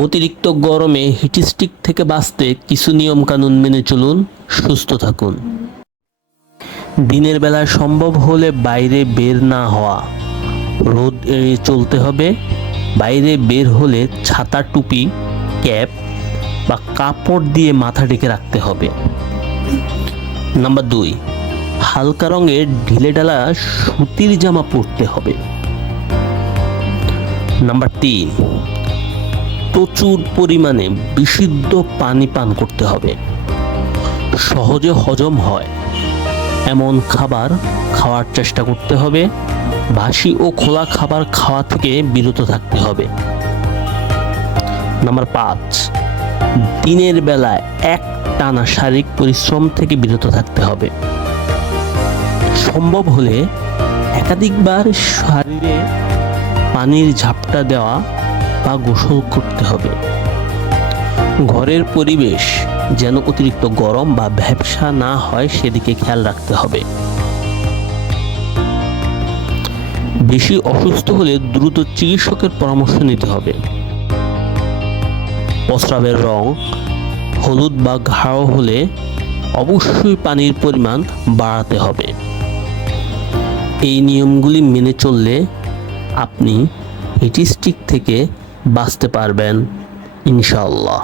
অতিরিক্ত গরমে হিটস্টিক থেকে বাঁচতে কিছু নিয়মকানুন মেনে চলুন, সুস্থ থাকুন। দিনের বেলা সম্ভব হলে বাইরে বের না হওয়া। রোদ এড়িয়ে চলতে হবে। বাইরে বের হলে ছাতা, টুপি, ক্যাপ বা কাপড় দিয়ে মাথা ঢেকে রাখতে হবে। নাম্বার দুই, হালকা রঙের ঢিলে ঢিলেঢালা সুতির জামা পরতে হবে। নাম্বার তিন প্রচুর পরিমাণে বিশুদ্ধ পানি পান করতে হবে। সহজে হজম হয়। এমন খাবার খাওয়ার চেষ্টা করতে হবে। বাসি ও খোলা খাবার খাওয়া থেকে বিরত থাকতে হবে। নাম্বার পাঁচ, দিনের বেলায় এক টানা শারীরিক পরিশ্রম থেকে বিরত থাকতে হবে। সম্ভব হলে একাধিকবার শরীরে পানির ঝাপটা দেওয়া বা গোসল করতে হবে। ঘরের পরিবেশ যেন অতিরিক্ত গরম বা ভ্যাবসা না হয় সেদিকে খেয়াল রাখতে হবে। বেশি অসুস্থ হলে দ্রুত চিকিৎসকের পরামর্শ নিতে হবে। প্রস্রাবের রং হলুদ বা ঘাড় হলে অবশ্যই পানির পরিমাণ বাড়াতে হবে। এই নিয়মগুলি মেনে চললে আপনি হিটিস্টিক থেকে বাঁচতে পারবেন ইনশাআল্লাহ।